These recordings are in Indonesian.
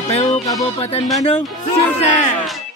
KPU Kabupaten Bandung sukses!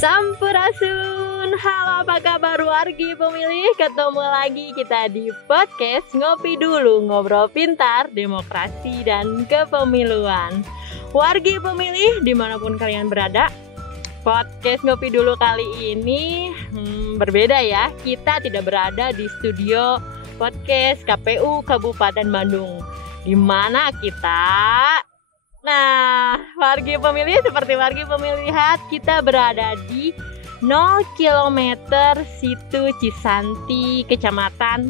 Sampurasun, halo apa kabar wargi pemilih? Ketemu lagi kita di podcast Ngopi Dulu, ngobrol pintar, demokrasi dan kepemiluan. Wargi pemilih dimanapun kalian berada, podcast Ngopi Dulu kali ini berbeda ya. Kita tidak berada di studio podcast KPU Kabupaten Bandung, di mana kita wargi pemilih seperti wargi pemilih lihat, kita berada di 0 km Situ Cisanti, Kecamatan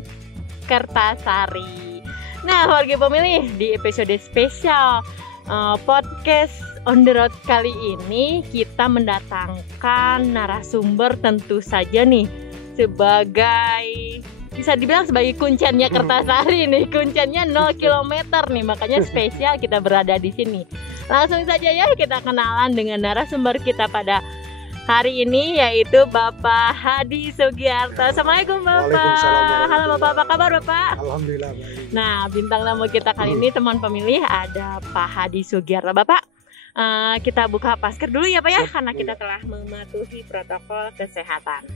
Kertasari. Nah, wargi pemilih, di episode spesial podcast on the road kali ini kita mendatangkan narasumber tentu saja nih sebagai, bisa dibilang sebagai kunciannya Kertasari nih, kunciannya 0 km nih, makanya spesial kita berada di sini. Langsung saja ya kita kenalan dengan narasumber kita pada hari ini, yaitu Bapak Hadi Sugiarto. Assalamualaikum Bapak. Halo Bapak, apa kabar Bapak? Alhamdulillah baik. Nah, bintang tamu kita kali ini teman pemilih ada Pak Hadi Sugiarto. Bapak, kita buka masker dulu ya Pak ya, karena kita telah mematuhi protokol kesehatan.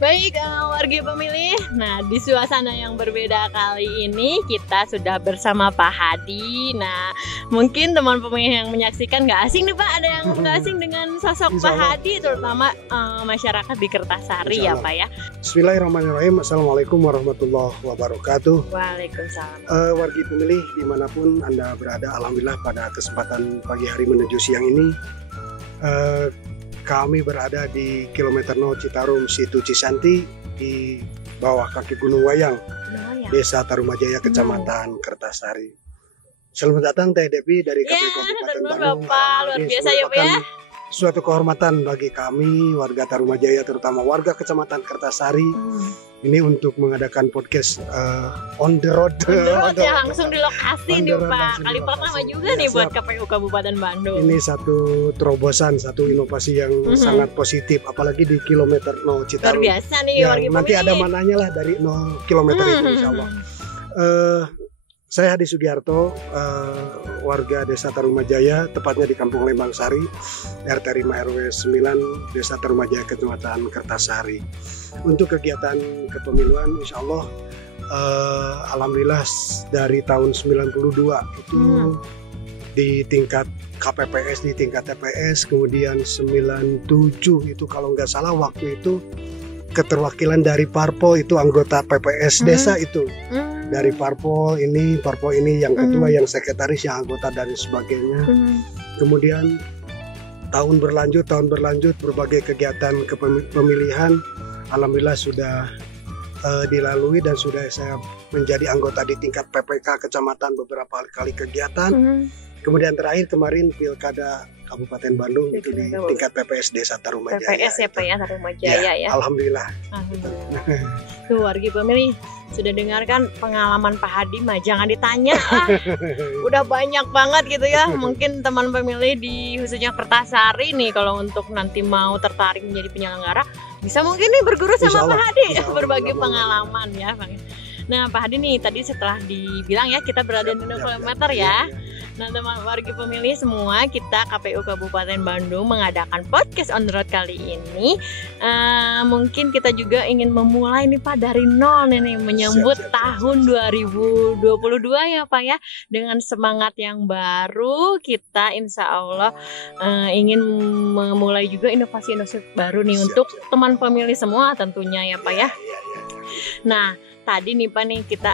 Baik, wargi pemilih. Nah, di suasana yang berbeda kali ini kita sudah bersama Pak Hadi. Nah, mungkin teman pemilih yang menyaksikan nggak asing nih Pak, ada yang nggak asing dengan sosok Pak Hadi, terutama masyarakat di Kertasari ya Pak ya. Bismillahirrahmanirrahim. Assalamualaikum warahmatullahi wabarakatuh. Waalaikumsalam. Wargi pemilih dimanapun Anda berada, alhamdulillah pada kesempatan pagi hari menuju siang ini kami berada di kilometer 0 Citarum Situ Cisanti, di bawah kaki Gunung Wayang, Desa Tarumajaya, Kecamatan Kertasari. Selamat datang Teh Devi dari KPU Kabupaten Bandung. Bapak, luar biasa ya Pak ya. Suatu kehormatan bagi kami warga Tarumajaya, terutama warga Kecamatan Kertasari, ini untuk mengadakan podcast on the road. Ya, langsung di lokasi nih Pak. Kali pertama juga nih buat KPU Kabupaten Bandung. Ini satu terobosan, satu inovasi yang sangat positif, apalagi di kilometer 0 Citarum. Luar biasa nih warga pemilih. Nanti ada mananya lah dari 0 kilometer itu insya Allah. Saya Hadi Sugiarto, warga Desa Tarumajaya, tepatnya di Kampung Lembang Sari, RT 5 RW 9, Desa Tarumajaya, Kecamatan Kertasari. Untuk kegiatan kepemiluan, insya Allah, alhamdulillah dari tahun 92 itu di tingkat KPPS, di tingkat TPS, kemudian 97 itu kalau nggak salah waktu itu keterwakilan dari Parpol, itu anggota PPS desa itu. Dari Parpol ini yang ketua, yang sekretaris, yang anggota dan sebagainya. Kemudian tahun berlanjut berbagai kegiatan kepemilihan alhamdulillah sudah dilalui dan sudah saya menjadi anggota di tingkat PPK kecamatan beberapa kali kegiatan. Kemudian terakhir kemarin Pilkada Kabupaten Bandung itu di tingkat PPS Desa Tarumajaya. PPS ya Pak ya, Tarumajaya ya. Alhamdulillah. Tuh wargi pemilih, sudah dengarkan pengalaman Pak Hadi mah jangan ditanya udah banyak banget gitu ya. Mungkin teman pemilih di khususnya Kertasari nih, kalau untuk nanti mau tertarik menjadi penyelenggara, bisa mungkin nih berguru sama Pak Hadi, berbagi pengalaman ya Pak. Nah Pak Hadi nih, tadi setelah dibilang ya kita berada di 0 km ya. Nah teman warga pemilih semua, kita KPU Kabupaten Bandung mengadakan podcast on the road kali ini. Mungkin kita juga ingin memulai nih Pak dari nol nih, menyambut tahun 2022 ya Pak ya. Dengan semangat yang baru, kita insya Allah ingin memulai juga inovasi-inovasi baru nih untuk teman pemilih semua tentunya ya Pak ya. Nah tadi nih Pak nih kita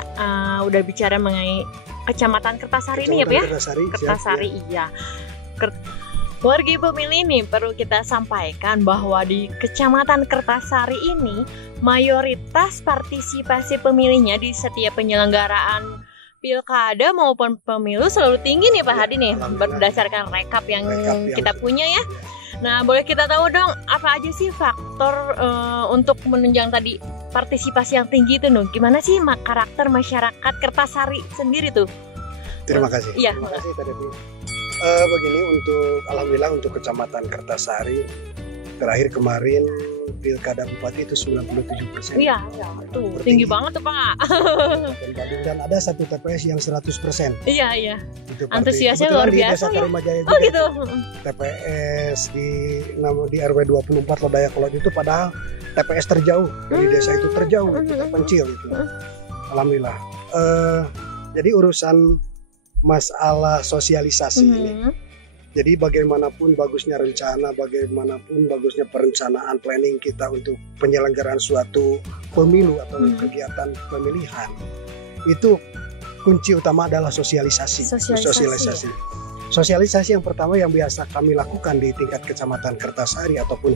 udah bicara mengenai Kecamatan Kertasari ini ya Pak ya? Kertasari iya. Warga pemilih nih perlu kita sampaikan bahwa di Kecamatan Kertasari ini mayoritas partisipasi pemilihnya di setiap penyelenggaraan pilkada maupun pemilu selalu tinggi nih Pak Hadi nih, berdasarkan rekap yang kita punya ya. Nah, boleh kita tahu dong apa aja sih faktor untuk menunjang tadi partisipasi yang tinggi itu, Nung? Gimana sih karakter masyarakat Kertasari sendiri tuh? Terima kasih. Iya. Terima kasih Teh Devi. Begini, alhamdulillah untuk Kecamatan Kertasari terakhir kemarin pilkada bupati itu 97%. Iya, tuh tinggi banget tuh Pak. Dan ada satu TPS yang 100%. Iya. Itu Antusiasnya luar biasa di Desa ya. Tarumajaya Oh juga gitu. TPS di RW 24 Lodaya Kolot itu padahal TPS terjauh dari desa itu, terjauh, itu terpencil itu. Alhamdulillah. Jadi urusan masalah sosialisasi ini. Jadi bagaimanapun bagusnya rencana, bagaimanapun bagusnya perencanaan planning kita untuk penyelenggaraan suatu pemilu atau kegiatan pemilihan, itu kunci utama adalah sosialisasi. Sosialisasi yang pertama yang biasa kami lakukan di tingkat Kecamatan Kertasari ataupun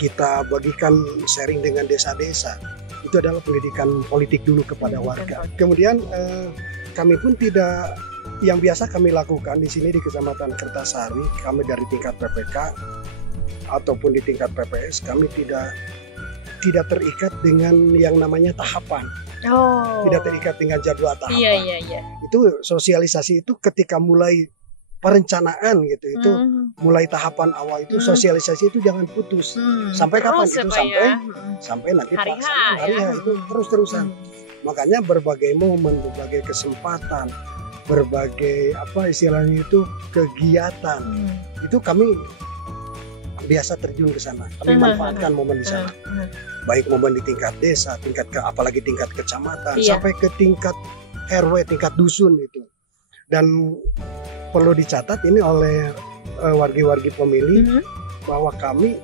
kita bagikan sharing dengan desa-desa, itu adalah pendidikan politik dulu kepada warga. Kemudian kami pun tidak, yang biasa kami lakukan di sini di Kecamatan Kertasari, kami dari tingkat PPK ataupun di tingkat PPS, kami tidak terikat dengan yang namanya tahapan. Tidak terikat dengan jadwal tahapan. Iya. Itu sosialisasi itu ketika mulai perencanaan gitu, itu mulai tahapan awal itu sosialisasi itu jangan putus. Sampai kapan itu? Sampai nanti hari H itu terus-terusan. Makanya berbagai momen, berbagai kesempatan, berbagai istilahnya itu kegiatan, itu kami biasa terjun ke sana. Kami manfaatkan momen di sana, baik momen di tingkat desa, apalagi tingkat kecamatan, sampai ke tingkat RW, tingkat dusun itu. Dan perlu dicatat ini oleh wargi-wargi pemilih bahwa kami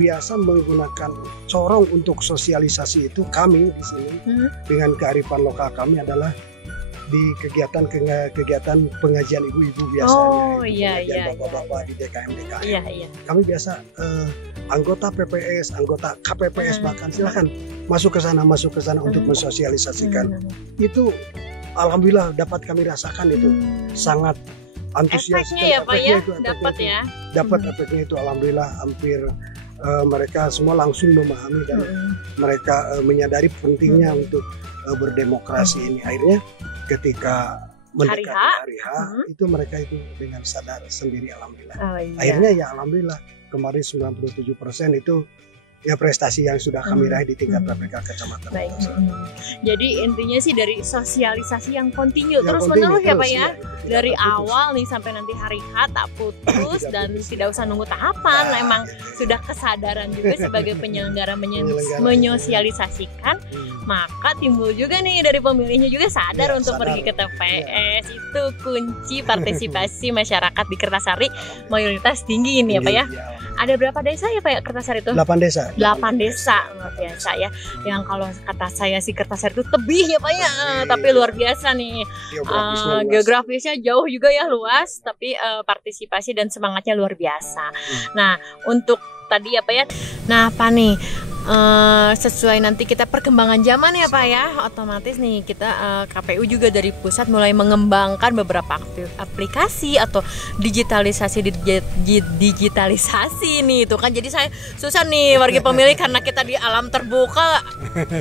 biasa menggunakan corong untuk sosialisasi itu. Kami di sini dengan kearifan lokal kami adalah di kegiatan pengajian ibu-ibu biasanya, bapak-bapak di DKM. Kami biasa anggota PPS, anggota KPPS bahkan silakan masuk ke sana untuk mensosialisasikan. Itu alhamdulillah dapat kami rasakan itu sangat antusias. Efeknya ya Pak ya, dapat efeknya itu alhamdulillah hampir mereka semua langsung memahami dan mereka menyadari pentingnya untuk berdemokrasi ini. Akhirnya ketika mendekati hari H itu mereka itu dengan sadar sendiri alhamdulillah. Akhirnya ya alhamdulillah kemarin 97% itu ya prestasi yang sudah kami raih di tingkat PPK Kecamatan. Baik. Jadi intinya sih dari sosialisasi yang kontinu terus menerus ya Pak ya. Dari awal nih sampai nanti hari H tak putus dan tidak usah nunggu tahapan. Emang sudah kesadaran juga sebagai penyelenggara menyosialisasikan, maka timbul juga nih dari pemilihnya juga sadar untuk pergi ke TPS. Itu kunci partisipasi masyarakat di Kertasari mayoritas tinggi ini ya Pak ya. Ada berapa desa ya Pak Kertasari itu? 8 desa. 8 desa, luar biasa ya. Yang kalau kata saya sih Kertasari itu tebih ya Pak ya, tapi luar biasa nih. Geografisnya jauh juga ya, luas, tapi partisipasi dan semangatnya luar biasa. Nah, untuk tadi ya Pak ya. Nah, Pak nih sesuai nanti kita perkembangan zaman ya Pak ya, otomatis nih kita KPU juga dari pusat mulai mengembangkan beberapa aplikasi atau digitalisasi nih itu kan. Jadi saya susah nih warga pemilih karena kita di alam terbuka,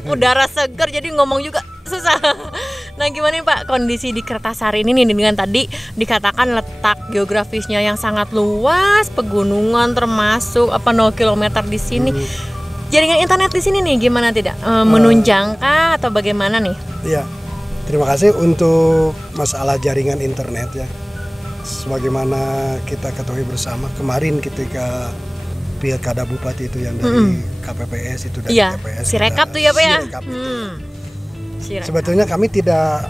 udara segar, jadi ngomong juga susah. Nah gimana nih Pak kondisi di Kertasari ini nih, dengan tadi dikatakan letak geografisnya yang sangat luas, pegunungan termasuk 0 km di sini. Jaringan internet di sini nih gimana, tidak menunjangkah atau bagaimana nih? Iya, terima kasih untuk masalah jaringan internet ya. Sebagaimana kita ketahui bersama kemarin ketika pilkada bupati itu yang dari KPPS itu dari TPS. Sirekap tuh ya Pak ya. Sebetulnya kami tidak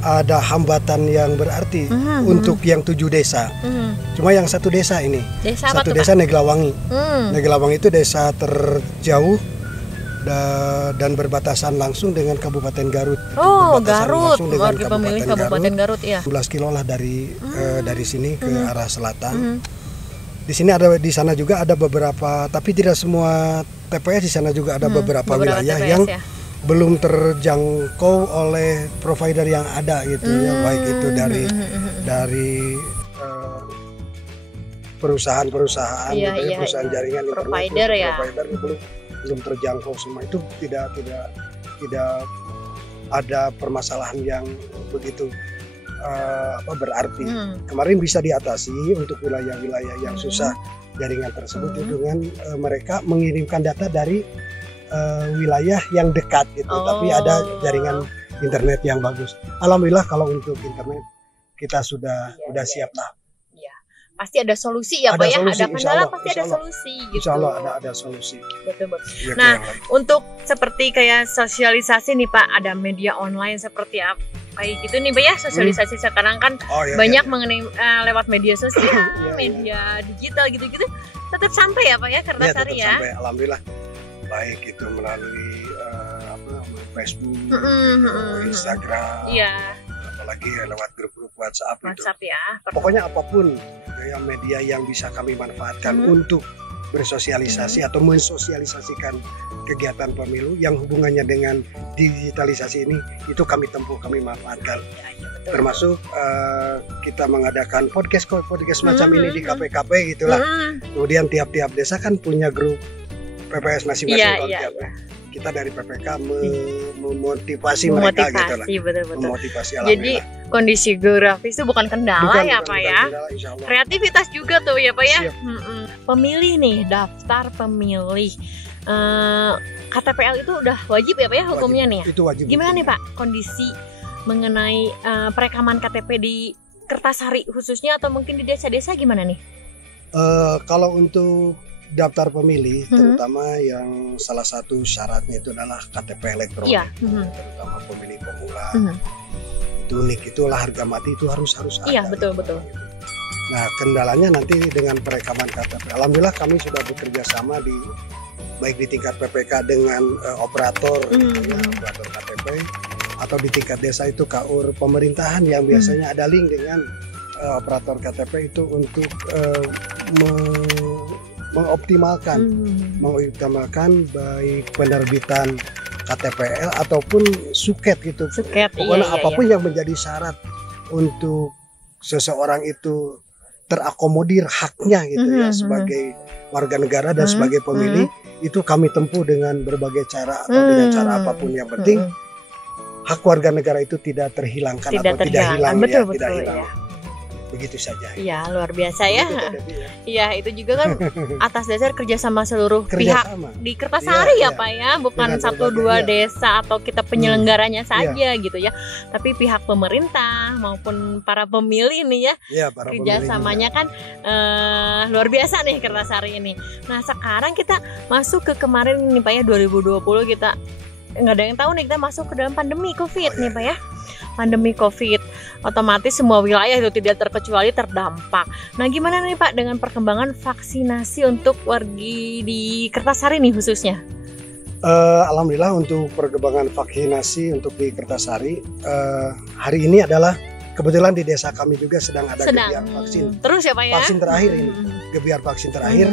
ada hambatan yang berarti untuk yang 7 desa. Cuma yang 1 desa ini. Satu desa Neglawangi. Neglawangi itu desa terjauh dan berbatasan langsung dengan Kabupaten Garut. Garut. Warga pemilih Kabupaten Garut ya. 11 kilo lah dari sini ke arah selatan. Di sana juga ada beberapa, tapi tidak semua TPS. Di sana juga ada beberapa wilayah TPS, yang belum terjangkau oleh provider yang ada gitu ya, baik itu dari perusahaan-perusahaan, Iya, gitu ya, iya, perusahaan iya. jaringan internet, Provider ya. provider belum terjangkau semua. Itu tidak ada permasalahan yang begitu berarti. Kemarin bisa diatasi untuk wilayah-wilayah yang susah jaringan tersebut dengan mereka mengirimkan data dari wilayah yang dekat gitu, tapi ada jaringan internet yang bagus. Alhamdulillah kalau untuk internet kita sudah siap lah. Pasti ada solusi ya Pak ya, ada kendala pasti ada solusi gitu. Insya Allah ada solusi. Betul. Nah, untuk seperti kayak sosialisasi nih Pak, ada media online seperti apa kayak gitu nih Pak ya, sosialisasi sekarang kan banyak mengenai lewat media sosial, media digital gitu-gitu, tetap sampai ya Pak ya Kertasari ya? Sampai, alhamdulillah, baik itu melalui Facebook, Instagram, apalagi lewat grup-grup WhatsApp itu. Ya. Pokoknya apapun ya media yang bisa kami manfaatkan untuk bersosialisasi atau mensosialisasikan kegiatan pemilu yang hubungannya dengan digitalisasi ini, itu kami tempuh, kami manfaatkan. Termasuk kita mengadakan podcast macam ini di KP-KP gitulah. Kemudian tiap-tiap desa kan punya grup PPS masing-masing. Kita dari PPK memotivasi mereka gitu lah. Memotivasi. Jadi kondisi geografis itu bukan kendala ya Pak ya. Kreativitas juga tuh ya Pak ya. Pemilih nih, daftar pemilih. KTPL itu udah wajib ya Pak ya hukumnya nih ya? Itu wajib. Gimana nih Pak kondisi mengenai perekaman KTP di Kertasari khususnya atau mungkin di desa-desa gimana nih? Kalau untuk daftar pemilih, terutama yang salah satu syaratnya itu adalah KTP elektronik, terutama pemilih pemula. Itu unik, itulah harga mati itu harus ada. Iya betul. Nah kendalanya nanti dengan perekaman KTP. Alhamdulillah kami sudah bekerja sama baik di tingkat PPK dengan operator, operator KTP, atau di tingkat desa itu KUR pemerintahan yang biasanya ada link dengan operator KTP itu untuk mengoptimalkan baik penerbitan KTPL ataupun suket gitu. Pokoknya apapun yang menjadi syarat untuk seseorang itu terakomodir haknya gitu ya sebagai warga negara dan sebagai pemilih, itu kami tempuh dengan berbagai cara atau dengan cara apapun, yang penting hak warga negara itu tidak terhilangkan atau tidak hilang. Betul. Begitu saja. Iya, luar biasa ya. Iya, itu juga kan atas dasar kerjasama seluruh pihak di Kertasari ya Pak ya, bukan satu dua desa atau kita penyelenggaranya saja gitu ya, tapi pihak pemerintah maupun para pemilih nih ya, kerjasamanya kan luar biasa nih Kertasari ini. Nah sekarang kita masuk ke kemarin nih Pak ya, 2020 kita nggak ada yang tahu nih, kita masuk ke dalam pandemi COVID nih Pak ya. Pandemi COVID, otomatis semua wilayah itu tidak terkecuali terdampak. Nah gimana nih Pak dengan perkembangan vaksinasi untuk warga di Kertasari nih khususnya? Alhamdulillah untuk perkembangan vaksinasi untuk di Kertasari, hari ini adalah kebetulan di desa kami juga sedang ada gebiar vaksin. Terus ya Pak ya? Vaksin terakhir ini, gebiar vaksin terakhir.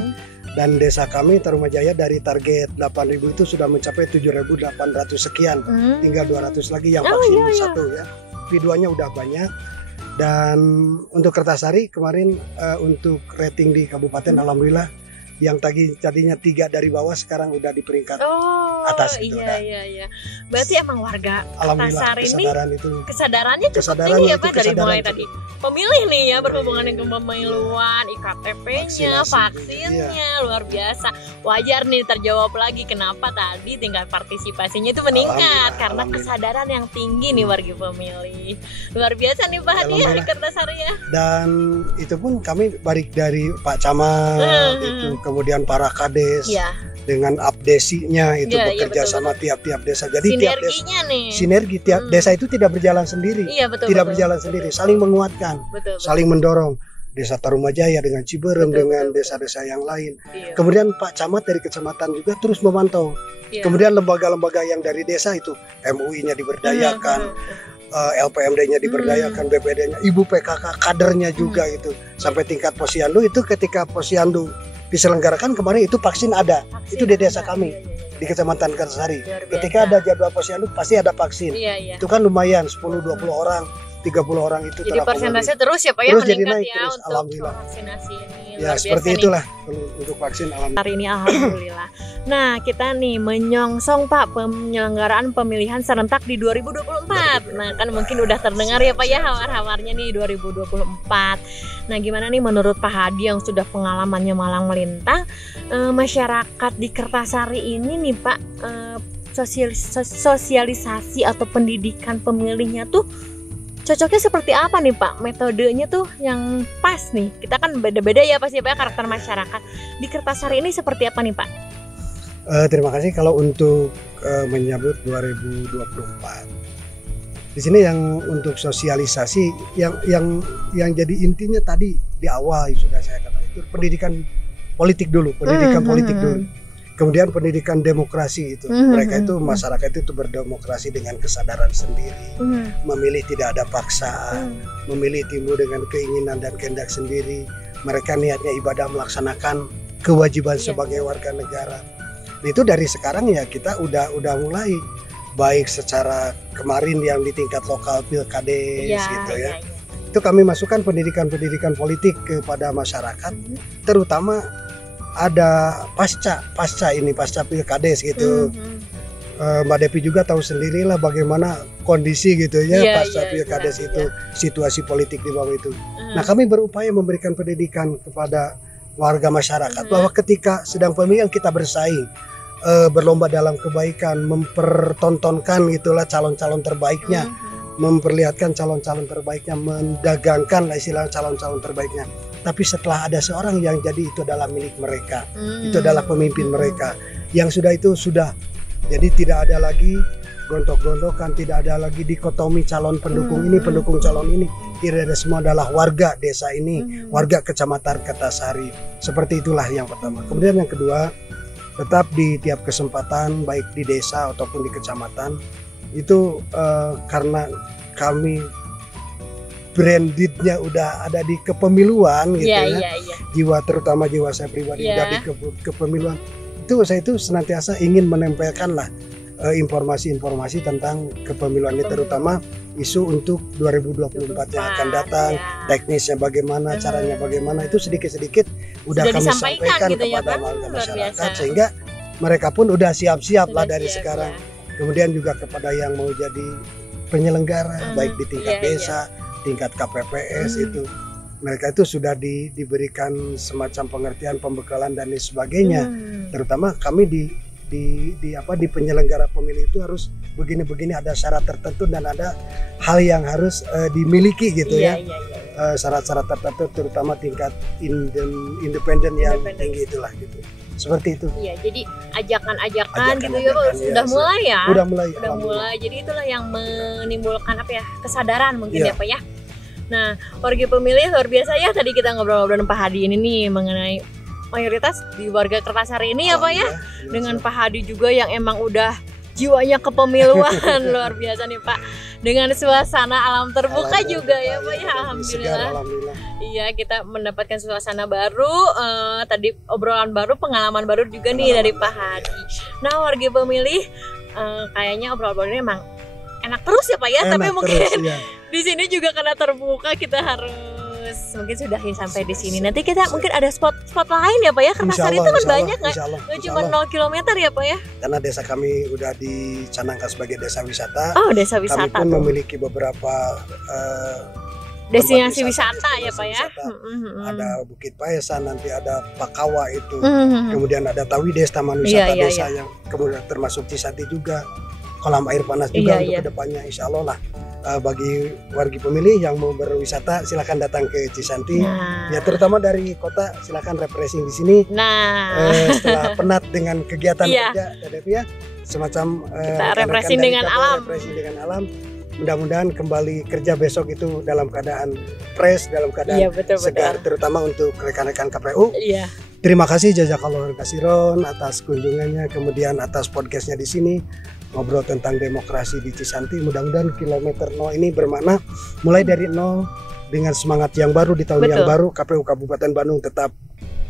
Dan desa kami Tarumajaya dari target 8.000 itu sudah mencapai 7.800 sekian, tinggal 200 lagi yang vaksin satu ya. Videonya udah banyak. Dan untuk Kertasari kemarin untuk rating di kabupaten alhamdulillah yang tadinya 3 dari bawah sekarang udah di peringkat atas gitu. Iya. Berarti emang warga Kertasari ini kesadarannya cukup tinggi ya Pak, dari mulai tadi pemilih nih ya, berhubungan dengan pemiluan, IKTP-nya, vaksinnya, luar biasa. Wajar nih terjawab lagi kenapa tadi tingkat partisipasinya itu meningkat karena kesadaran yang tinggi nih warga pemilih. Luar biasa nih Pak hadiah di Kertasari ya. Dan itu pun kami baik dari Pak Camat itu, kemudian para kades dengan abdesinya itu bekerja sama tiap-tiap desa. Jadi tiap desa sinergi, tiap desa itu tidak berjalan sendiri, berjalan sendiri, saling menguatkan, saling mendorong. Desa Tarumajaya dengan Ciberem dengan desa-desa yang lain. Kemudian Pak Camat dari kecamatan juga terus memantau. Kemudian lembaga-lembaga yang dari desa itu MUI-nya diberdayakan, LPMD-nya diberdayakan, BPD-nya, Ibu PKK kadernya juga itu sampai tingkat posyandu. Itu ketika posyandu diselenggarakan kemarin itu vaksin ada, itu di desa kami di Kecamatan Kertasari. Ketika ada jadwal posyandu pasti ada vaksin. Itu kan lumayan 10-20 orang, 30 orang itu. Jadi persentase terus ya Pak ya, meningkat ya untuk vaksinasi ini. Ya luar seperti biasa itulah untuk vaksin hari ini alhamdulillah. Nah, kita nih menyongsong Pak penyelenggaraan pemilihan serentak di 2024. Nah, kan mungkin udah terdengar ya Pak ya hawar-hawarnya nih 2024. Nah, gimana nih menurut Pak Hadi yang sudah pengalamannya malang melintang, masyarakat di Kertasari ini nih Pak, sosialisasi atau pendidikan pemilihnya tuh cocoknya seperti apa nih Pak? Metodenya tuh yang pas nih. Kita kan beda-beda ya pasti Pak karakter masyarakat. Di Kertasari ini seperti apa nih Pak? Terima kasih kalau untuk menyambut 2024. Di sini yang untuk sosialisasi yang jadi intinya tadi di awal sudah saya katakan itu pendidikan politik dulu, politik dulu. Kemudian pendidikan demokrasi itu, mereka itu masyarakat itu berdemokrasi dengan kesadaran sendiri, memilih tidak ada paksaan, memilih timbul dengan keinginan dan kehendak sendiri. Mereka niatnya ibadah melaksanakan kewajiban sebagai warga negara. Nah, itu dari sekarang ya kita udah mulai baik secara kemarin yang di tingkat lokal pilkades gitu ya. Itu kami masukkan pendidikan politik kepada masyarakat, terutama ada pasca pilkades gitu. Mbak Devi juga tahu sendirilah bagaimana kondisi gitu ya pasca pilkades itu, situasi politik di bawah itu. Nah, kami berupaya memberikan pendidikan kepada warga masyarakat bahwa ketika sedang pemilihan kita bersaing, berlomba dalam kebaikan, mempertontonkan gitulah calon-calon terbaiknya, memperlihatkan calon-calon terbaiknya, mendagangkan istilah calon-calon terbaiknya. Tapi setelah ada seorang yang jadi itu adalah milik mereka, itu adalah pemimpin mereka, yang sudah jadi tidak ada lagi gontok-gontokan, tidak ada lagi dikotomi calon pendukung ini, pendukung calon ini, tidak ada, semua adalah warga desa ini, warga kecamatan Kertasari. Seperti itulah yang pertama. Kemudian yang kedua, tetap di tiap kesempatan baik di desa ataupun di kecamatan itu karena kami brandednya udah ada di kepemiluan gitu jiwa, terutama jiwa saya pribadi udah di kepemiluan itu, saya itu senantiasa ingin menempelkan lah informasi-informasi tentang kepemiluan ini, terutama isu untuk 2024 yang akan datang, teknisnya bagaimana, caranya bagaimana, itu sedikit-sedikit udah kami sampaikan gitu kepada warga masyarakat, sehingga mereka pun udah siap-siap lah dari sekarang. Kemudian juga kepada yang mau jadi penyelenggara baik di tingkat desa, tingkat KPPS itu, mereka itu sudah diberikan semacam pengertian, pembekalan dan lain sebagainya. Terutama kami di penyelenggara pemilu itu harus begini-begini, ada syarat tertentu dan ada hal yang harus dimiliki gitu syarat-syarat tertentu, terutama tingkat independen yang tinggi itulah gitu. Seperti itu. Iya, jadi ajakan gitu ya Pak, sudah mulai ya. Udah mulai. Jadi itulah yang menimbulkan kesadaran mungkin ya Pak ya. Nah, warga pemilih luar biasa ya. Tadi kita ngobrol-ngobrol dengan Pak Hadi ini nih mengenai mayoritas di warga Kertasari ini ya Pak ya. Dengan Pak Hadi juga yang emang udah jiwanya kepemiluan luar biasa nih Pak. Dengan suasana alam terbuka juga ya Pak ya. Alhamdulillah. Iya, kita mendapatkan suasana baru, tadi obrolan baru, pengalaman baru juga nih dari Pak Hadi. Nah, warga pemilih kayaknya obrolan-obrolannya emang enak terus ya Pak ya. Tapi mungkin di sini juga karena terbuka kita harus mungkin sudahi sampai di sini. Nanti kita mungkin ada spot lain ya Pak ya. Kertasari itu kan banyak nggak cuma 0 km ya Pak ya. Karena desa kami udah dicanangkan sebagai desa wisata. Oh, desa wisata. Kami pun memiliki beberapa destinasi wisata ya Pak ya. Ada Bukit Paesan, nanti ada Pakawa itu, kemudian ada Tawides, taman wisata desa yang kemudian termasuk Cisanti juga, kolam air panas juga untuk kedepannya, insya Allah lah. Bagi warga pemilih yang mau berwisata silakan datang ke Cisanti. Ya terutama dari kota silakan refreshing di sini. Setelah penat dengan kegiatan kerja ya, semacam refreshing dengan alam. Mudah-mudahan kembali kerja besok itu dalam keadaan fresh, dalam keadaan segar, terutama untuk rekan-rekan KPU. Terima kasih jazakallahu khairan atas kunjungannya, kemudian atas podcastnya di sini ngobrol tentang demokrasi di Cisanti. Mudah-mudahan kilometer 0 ini bermakna mulai dari 0 dengan semangat yang baru di tahun yang baru. KPU Kabupaten Bandung tetap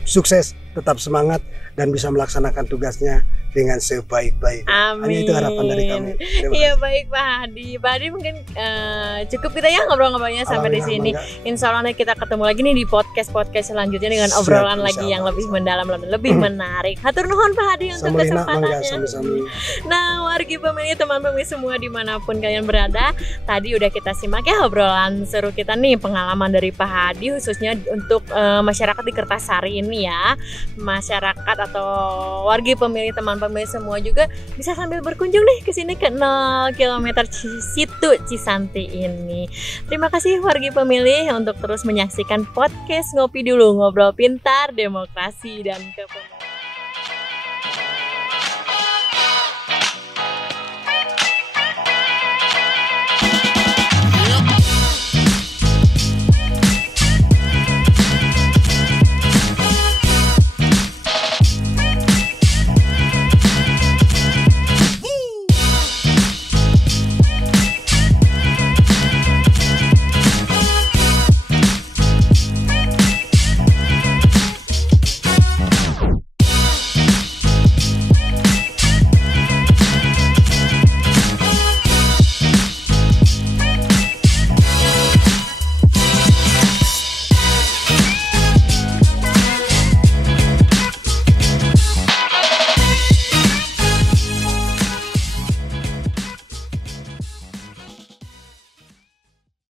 sukses, tetap semangat dan bisa melaksanakan tugasnya dengan sebaik-baiknya. Amin. Hanya itu harapan dari kami. Terima Iya kasih. baik Pak Hadi. Pak Hadi mungkin cukup kita ya ngobrol-ngobrolnya sampai di sini. Insya Allah kita ketemu lagi nih di podcast selanjutnya dengan Siap, obrolan insya lagi yang Allah, lebih insya mendalam, lebih menarik. Hatur nuhun Pak Hadi untuk Sama Lina, mangga, kesempatannya. sami-sami. Nah, wargi pemilih teman pemilih semua dimanapun kalian berada, tadi udah kita simak ya obrolan seru kita nih, pengalaman dari Pak Hadi khususnya untuk masyarakat di Kertasari ini ya. Masyarakat atau wargi pemilih teman pemilih semua juga bisa sambil berkunjung nih ke sini ke 0 km situ Cisanti ini. Terima kasih wargi pemilih untuk terus menyaksikan podcast Ngopi Dulu, Ngobrol Pintar, Demokrasi dan Kepemimpinan.